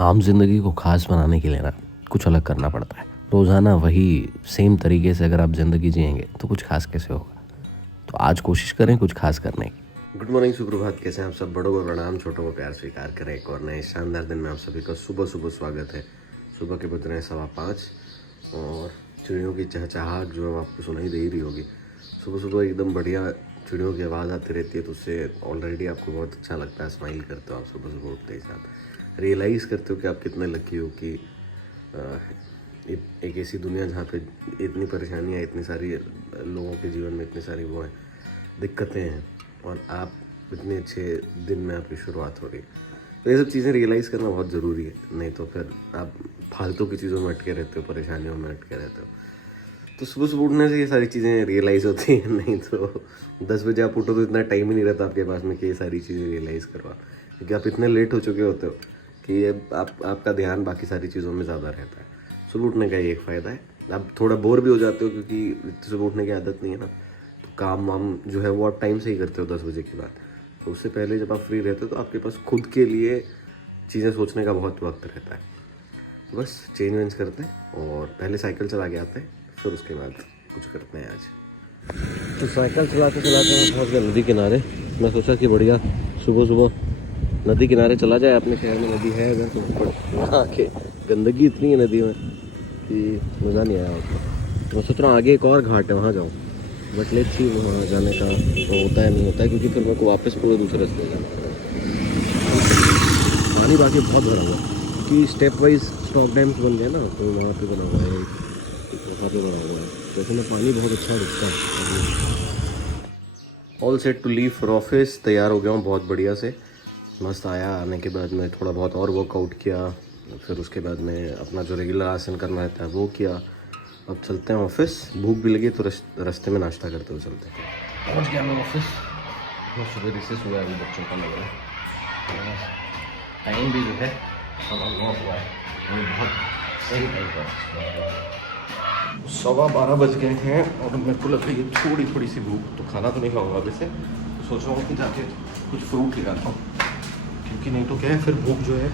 आम जिंदगी को खास बनाने के लिए ना कुछ अलग करना पड़ता है। रोज़ाना वही सेम तरीके से अगर आप ज़िंदगी जिएंगे तो कुछ खास कैसे होगा। तो आज कोशिश करें कुछ खास करने की। गुड मॉर्निंग, सुप्रभात। कैसे हैं आप सब? बड़ों को प्रणाम, छोटों को प्यार स्वीकार करें। एक और नए शानदार दिन में आप सभी का सुबह सुबह स्वागत है। सुबह के बज रहे हैं 5:15 और चिड़ियों की चहचहाहट जो है आपको सुनाई दे ही रही होगी। सुबह सुबह एकदम बढ़िया चिड़ियों की आवाज़ आती रहती है, तो उससे ऑलरेडी आपको बहुत अच्छा लगता है। स्माइल करते हो आप सुबह सुबह उठते ही साथ, रियलाइज़ करते हो कि आप कितने लकी हो कि एक ऐसी दुनिया जहाँ पे इतनी परेशानियाँ, इतनी सारी लोगों के जीवन में इतनी सारी वो हैं, दिक्कतें हैं, और आप इतने अच्छे दिन में आपकी शुरुआत हो रही है। तो ये सब चीज़ें रियलाइज़ करना बहुत ज़रूरी है, नहीं तो फिर आप फालतू की चीज़ों में अटके रहते हो, परेशानियों में अटके रहते हो। तो सुबह सुबह उठने से ये सारी चीज़ें रियलाइज़ होती हैं। नहीं तो 10 बजे आप उठो तो इतना टाइम ही नहीं रहता आपके पास में कि ये सारी चीज़ें रियलाइज़ करवा, क्योंकि आप इतने लेट हो चुके होते हो कि आपका ध्यान बाकी सारी चीज़ों में ज़्यादा रहता है। सुबह उठने का ये एक फ़ायदा है। आप थोड़ा बोर भी हो जाते हो क्योंकि सुबह उठने की आदत नहीं है ना, तो काम वाम जो है वो आप टाइम से ही करते हो 10 बजे के बाद। तो उससे पहले जब आप फ्री रहते हो तो आपके पास खुद के लिए चीज़ें सोचने का बहुत वक्त रहता है। तो बस चेंज वेंज करते हैं और पहले साइकिल चला के आते हैं, फिर उसके बाद कुछ करते हैं आज। तो साइकिल चलाते चलाते मैं पहुँच गया नदी किनारे। मैं सोचा कि बढ़िया सुबह सुबह नदी किनारे चला जाए। अपने शहर में नदी है अगर, तो वहाँ के गंदगी इतनी है नदी में कि मज़ा नहीं आया उसको। मैं सोच रहा हूँ आगे एक और घाट है, वहाँ जाऊँ, बट लेट्स सी वहाँ जाने का तो होता है नहीं होता है, क्योंकि फिर मेरे को वापस पूरे दूसरे रास्ते जाना पड़ेगा। पानी बाकी बहुत भरा हुआ है कि स्टेप वाइज स्टॉक डैम्स बन गए ना, तो वहाँ पे बना हुआ है, वहाँ पे बना हुआ है, तो उसमें पानी बहुत अच्छा रुकता है। All set to leave for office. तैयार हो गया हूँ बहुत बढ़िया से, मस्त आया। आने के बाद में थोड़ा बहुत और वर्कआउट किया, फिर उसके बाद में अपना जो रेगुलर आसन करना रहता है वो किया। अब चलते हैं ऑफिस। भूख भी लगी तो रास्ते में नाश्ता करते हुए चलते हैं। पहुँच गया मैं ऑफिस। सुबह रिसेस हुआ है, अभी बच्चों का लग रहा है। टाइम भी जो है 9:15 हुआ है, बहुत सही टाइम पर 12:15 बज गए हैं और मेरे को लग रही है थोड़ी थोड़ी सी भूख। तो खाना तो नहीं खाऊंगा अभी से, तो सोच रहा हूँ कि जाके कुछ फ्रूट ले आता हूँ, क्योंकि नहीं तो क्या है फिर भूख जो है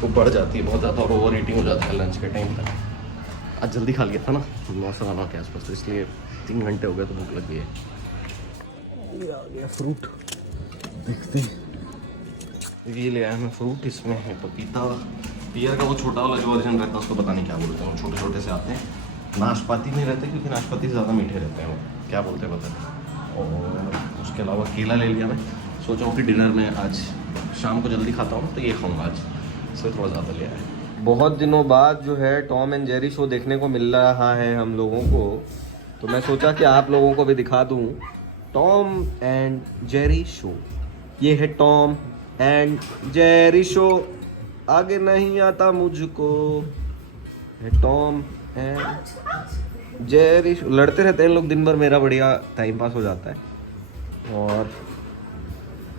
वो बढ़ जाती है बहुत ज़्यादा और ओवर ईटिंग हो जाता है लंच के टाइम तक। आज जल्दी खा लिया था ना 9:15 के आसपास, तो इसलिए 3 घंटे हो गए तो भूख लग गई है। ये आ गया फ्रूट, देखते हैं। ये ले आया मैं फ्रूट, इसमें है पपीता। पियर का वो छोटा वाला जो वर्जन रहता है उसको पता नहीं क्या बोलते हैं, वो छोटे छोटे से आते हैं। नाशपाती नहीं रहते क्योंकि नाशपाती से ज़्यादा मीठे रहते हैं, वो क्या बोलते हैं पता नहीं। और उसके अलावा केला ले लिया मैं। सोचा हूँ कि डिनर में आज शाम को जल्दी खाता हूँ तो ये खाऊँगा आज, इससे थोड़ा ज़्यादा लिया है। बहुत दिनों बाद जो है टॉम एंड जेरी शो देखने को मिल रहा है हम लोगों को, तो मैं सोचा कि आप लोगों को भी दिखा दूँ टॉम एंड जेरी शो। ये है टॉम एंड जेरी शो, आगे नहीं आता मुझको। है टॉम एंड जेरी शो। लड़ते रहते हैं लोग दिन भर, मेरा बढ़िया टाइम पास हो जाता है। और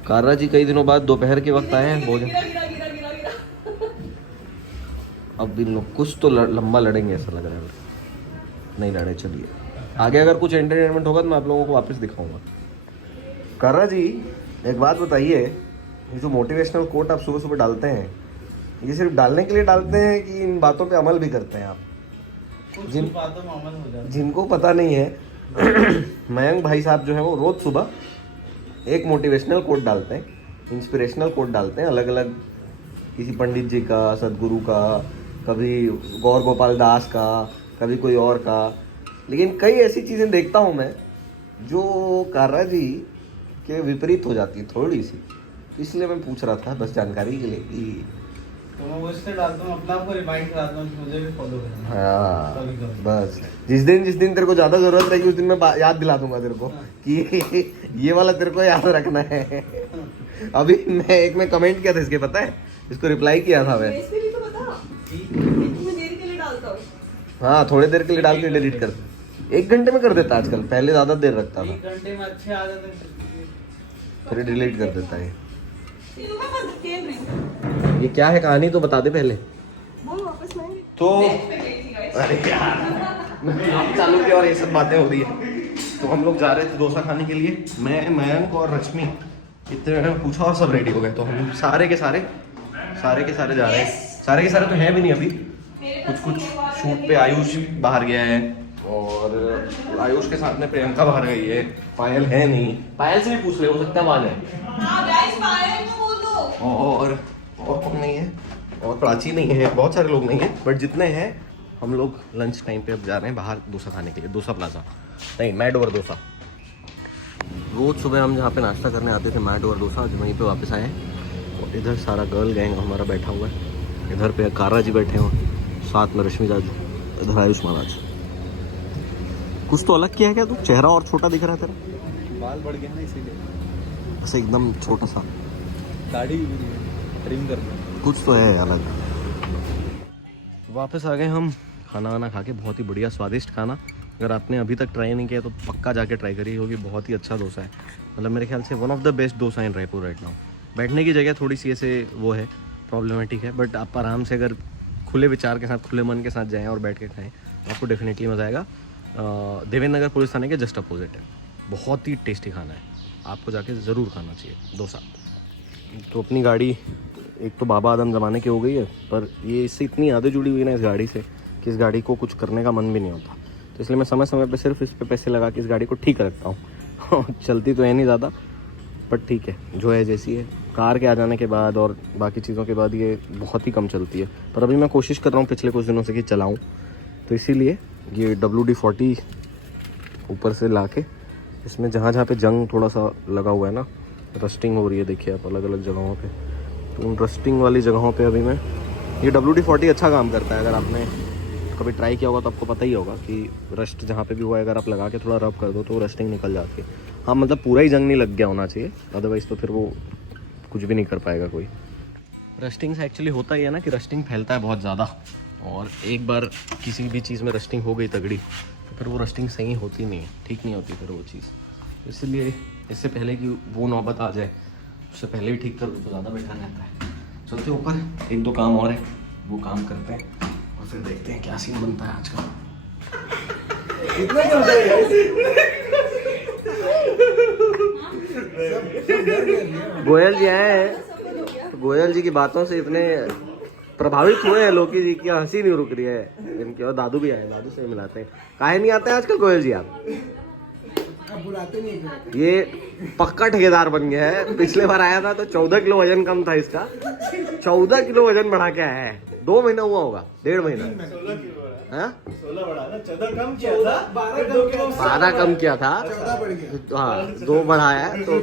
कारा जी कई दिनों बाद दोपहर के वक्त आए हैं भोजन। अब इन लोग कुछ तो लंबा लड़ेंगे ऐसा लग रहा है। नहीं लड़े, चलिए आगे अगर कुछ एंटरटेनमेंट होगा तो मैं आप लोगों को वापस दिखाऊंगा। कारा जी एक बात बताइए, ये जो मोटिवेशनल कोट आप सुबह सुबह डालते हैं, ये सिर्फ डालने के लिए डालते हैं कि इन बातों पे अमल भी करते हैं आप? बातों में अमल हो जाता है। जिनको पता नहीं है मयंक भाई साहब जो है वो रोज सुबह एक मोटिवेशनल कोट डालते हैं, इंस्पिरेशनल कोट डालते हैं, अलग अलग, किसी पंडित जी का, सदगुरु का, कभी गौर गोपाल दास का, कभी कोई और का। लेकिन कई ऐसी चीज़ें देखता हूँ मैं जो कारा जी के विपरीत हो जाती है थोड़ी सी, इसलिए मैं पूछ रहा था बस जानकारी के लिए कि तो मैं वो इससे डालता हूँ, अपना आपको रिमाइंड कराता हूँ कि मुझे भी फॉलो करना। हाँ बस, जिस दिन तेरे को ज़्यादा ज़रूरत रहेगी उस दिन मैं याद दिला दूंगा तेरे को कि ये वाला तेरे को याद रखना है। अभी मैं कमेंट किया था इसके, पता है, इसको रिप्लाई किया था मैं। हाँ थोड़ी देर के लिए डाल के डिलीट कर, 1 घंटे में कर देता आजकल, पहले ज़्यादा देर रखता था। 1 घंटे में अच्छे आ जाते हैं, फिर डिलीट कर देता है। ये क्या है कहानी तो बता दे पहले। तो अरे यार आप चालू किया और ये सब बातें हो रही है। तो हम लोग जा रहे थे डोसा खाने के लिए, मैं, मयंक और रश्मि, इतने में पूछा और सब रेडी हो गए। तो हम सारे के सारे सारे के सारे जा रहे हैं, सारे के सारे तो हैं भी नहीं अभी, कुछ शूट पे आयुष बाहर गया है और आयुष के साथ में प्रियंका बाहर गई है, पायल है नहीं, पायल से भी पूछ ले, हो सकता है वहाँ है। और कौन नहीं है, और प्राची नहीं है, बहुत सारे लोग नहीं है, बट जितने हैं हम लोग लंच टाइम पे अब जा रहे हैं बाहर डोसा खाने के लिए, डोसा प्लाजा नहीं मैड ओवर डोसा। रोज़ सुबह हम जहाँ पे नाश्ता करने आते थे मैड ओवर डोसा, आज वहीं पे वापस आए हैं। और इधर सारा गर्ल गैंग हमारा बैठा हुआ है, इधर पे कारा जी बैठे हुए, साथ में रश्मिता जी, इधर आयुष महाराज। कुछ तो अलग किया है क्या तू, चेहरा और छोटा दिख रहा है तेरा, बाल बढ़ गए ना इसीलिए, बस एकदम छोटा सा, दाढ़ी भी नहीं है, ट्रिम कर दिया, कुछ तो है अलग। वापस आ गए हम खाना वाना खा के, बहुत ही बढ़िया स्वादिष्ट खाना। अगर आपने अभी तक ट्राई नहीं किया तो पक्का जाके ट्राई करिए, क्योंकि बहुत ही अच्छा डोसा है, मतलब मेरे ख्याल से one of the best dosa in Raipur right now. बैठने की जगह थोड़ी सी ऐसे वो है प्रॉब्लमेटिक है, बट आप आराम से अगर खुले विचार के साथ खुले मन के साथ जाएँ और बैठ के खाएँ तो आपको डेफिनेटली मज़ा आएगा। देवेंद्र नगर पुलिस थाने के जस्ट अपोजिट है, बहुत ही टेस्टी खाना है, आपको जाके ज़रूर खाना चाहिए डोसा। तो अपनी गाड़ी एक तो बाबा आदम ज़माने की हो गई है, पर ये इससे इतनी यादें जुड़ी हुई ना इस गाड़ी से कि इस गाड़ी को कुछ करने का मन भी नहीं होता, तो इसलिए मैं समय समय पे सिर्फ इस पे पैसे लगा के इस गाड़ी को ठीक रखता हूँ। चलती तो है नहीं ज़्यादा, बट ठीक है जो है जैसी है। कार के आ जाने के बाद और बाकी चीज़ों के बाद ये बहुत ही कम चलती है, पर अभी मैं कोशिश कर रहा हूँ पिछले कुछ दिनों से कि चलाऊँ, तो इसीलिए ये WD-40 ऊपर से ला के इसमें जहाँ जहाँ पे जंग थोड़ा सा लगा हुआ है ना, रस्टिंग हो रही है, देखिए आप अलग अलग जगहों पे, तो उन रस्टिंग वाली जगहों पे अभी मैं ये WD-40 अच्छा काम करता है। अगर आपने कभी ट्राई किया होगा तो आपको पता ही होगा कि रस्ट जहाँ पे भी हुआ है अगर आप लगा के थोड़ा रब कर दो तो रस्टिंग निकल जाती है। हाँ मतलब पूरा ही जंग नहीं लग गया होना चाहिए, अदरवाइज़ तो फिर वो कुछ भी नहीं कर पाएगा कोई। रस्टिंग से एक्चुअली होता ही है ना कि रस्टिंग फैलता है बहुत ज़्यादा, और एक बार किसी भी चीज़ में रस्टिंग हो गई तगड़ी तो फिर वो रस्टिंग सही होती नहीं है, ठीक नहीं होती फिर वो चीज़। इसलिए इससे पहले कि वो नौबत आ जाए उससे पहले ही ठीक कर दो तो ज़्यादा बेटर रहता है। चलते ऊपर, एक दो काम और है वो काम करते हैं और फिर देखते हैं क्या सीन बनता है आज का। इतना क्या होता है गोयल जी आए हैं, तो गोयल जी की बातों से इतने प्रभावित हुए हैं लोकी जी की हंसी नहीं रुक रही है इनकी। और दादू भी आए, दादू से मिलाते हैं। काहे नहीं आते हैं आजकल गोयल जी आप? बुलाते नहीं, ये पक्का ठेकेदार बन गया है। पिछले बार आया था तो 14 किलो वजन कम था इसका, 14 किलो वजन बढ़ा के आया है। 2 महीना हुआ होगा, 1.5 महीना। 16 किलो हाँ 16 बढ़ा ना, 14 कम किया था, 12 कम किया था, 14 बढ़ गया। हाँ 2 बढ़ाया तो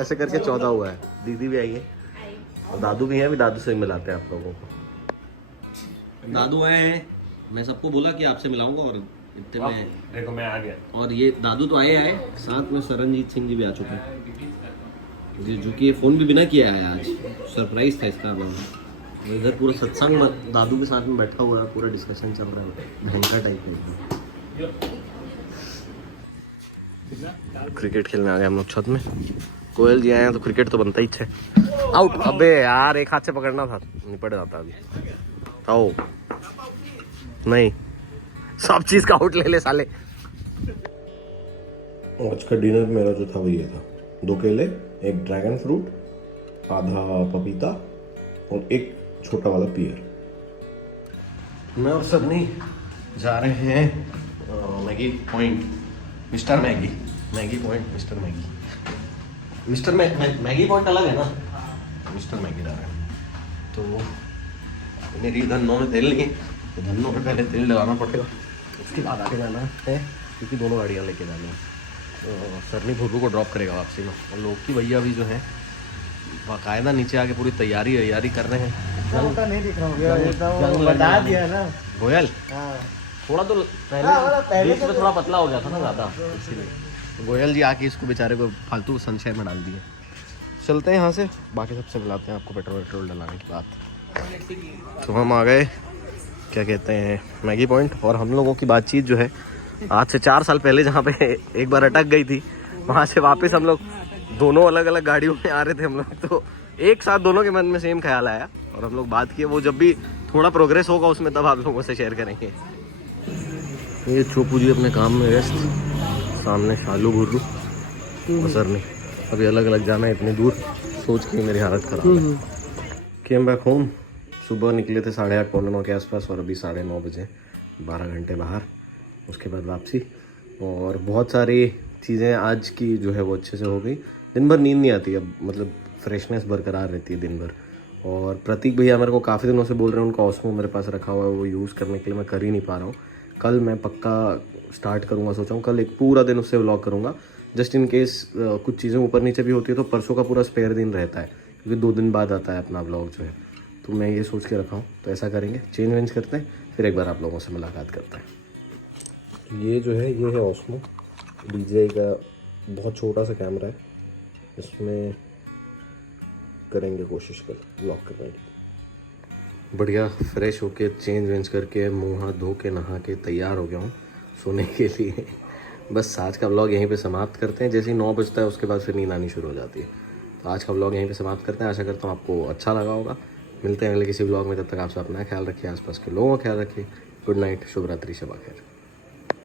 ऐसे करके 14 हुआ है। दीदी भी आई है और दादू भी है, अभी दादू से मिलाते हैं आप लोगों को। दादू आए हैं, मैं सबको बोला कि आपसे मिलाऊंगा और इतने में देखो मैं आ गया। और ये दादू तो आए, साथ में शरणजीत सिंह जी भी आ चुके हैं, जो कि ये फ़ोन भी बिना किया है आज, सरप्राइज था इसका। इधर पूरा सत्संग दादू के साथ में बैठा हुआ है, पूरा डिस्कशन चल रहा है भयंकर टाइप का। क्रिकेट खेलने आ गए हम लोग छत में। कोयल जी आए हैं तो क्रिकेट तो बनता ही है। आउट, अबे यार एक हाथ से पकड़ना था, निपट जाता अभी। आओ नहीं, सब चीज का आउट ले ले साले। आज का डिनर मेरा जो था वो ये था, 2 केले, एक ड्रैगन फ्रूट, आधा पपीता और एक छोटा वाला पियर। मैं और सदनी जा रहे हैं Maggi point, mister Maggi, Maggi point mister Maggi, mister Maggi point अलग है ना, मिस्टर मैगी जा रहे हैं। तो मेरी धन्नों में तेल नहीं है, तो धन्नों में पहले तेल लगाना पड़ेगा, उसके बाद आगे जाना है, क्योंकि दोनों गाड़ियाँ लेके जानी है। तो सरनी भुर्रू को ड्रॉप करेगा वापसी में, और लोग की भैया भी जो है बाकायदा नीचे आके पूरी तैयारी कर रहे हैं। नहीं दिख रहा हूँ, बता दिया ना गोयल, हाँ। थोड़ा तो पहले से थोड़ा पतला हो गया था ना ज़्यादा, इसीलिए तो गोयल जी आके इसको बेचारे को फालतू संशय में डाल दिए। चलते हैं यहाँ से, बाकी सबसे मिलाते हैं आपको पेट्रोल डलाने के बाद। तो हम आ गए क्या कहते हैं मैगी पॉइंट, और हम लोगों की बातचीत जो है आज से 4 साल पहले जहाँ पे एक बार अटक गई थी, वहाँ से वापस हम लोग दोनों अलग अलग गाड़ियों में आ रहे थे हम लोग, तो एक साथ दोनों के मन में सेम ख्याल आया और हम लोग बात किए। वो जब भी थोड़ा प्रोग्रेस होगा उसमें तब आप लोगों से शेयर करेंगे। ये चोपू जी अपने काम में व्यस्त, सामने शालू भुर्रू असर नहीं, अभी अलग अलग जाना है इतनी दूर, सोच के मेरी हालत खराब है। केम बैक होम, सुबह निकले थे 8:30 पौने 9 के आसपास और अभी 9:30 बजे, 12 घंटे बाहर, उसके बाद वापसी। और बहुत सारी चीज़ें आज की जो है वो अच्छे से हो गई। दिन भर नींद नहीं आती अब, मतलब फ्रेशनेस बरकरार रहती है दिन भर। और प्रतीक भैया मेरे को काफ़ी दिनों से बोल रहे हैं, उनका ऑस्मो मेरे पास रखा हुआ है, वो यूज़ करने के लिए मैं कर ही नहीं पा रहा हूँ। कल मैं पक्का स्टार्ट करूँगा, सोचा हूँ कल एक पूरा दिन उससे व्लॉग करूँगा। जस्ट इन केस कुछ चीज़ें ऊपर नीचे भी होती है तो परसों का पूरा स्पेयर दिन रहता है, क्योंकि 2 दिन बाद आता है अपना व्लॉग जो है। तो मैं ये सोच के रखा हूँ, तो ऐसा करेंगे, चेंज वेंज करते हैं, फिर एक बार आप लोगों से मुलाकात करते हैं। ये जो है, ये है ऑस्मो DJI का, बहुत छोटा सा कैमरा है, इसमें करेंगे कोशिश कर व्लॉग करने की। बढ़िया फ्रेश होके चेंज वेंज करके मुँह हाथ धो के नहा के तैयार हो गया हूँ सोने के लिए। बस आज का व्लॉग यहीं पे समाप्त करते हैं। जैसे ही 9 बजता है उसके बाद फिर नींद आनी शुरू हो जाती है। तो आज का व्लॉग यहीं पे समाप्त करते हैं। आशा करता हूँ आपको अच्छा लगा होगा। मिलते हैं अगले किसी व्लॉग में, तब तक आप सब अपना ख्याल रखिए, आसपास के लोगों का ख्याल रखिए। गुड नाइट, शुभ रात्रि, शब खैर।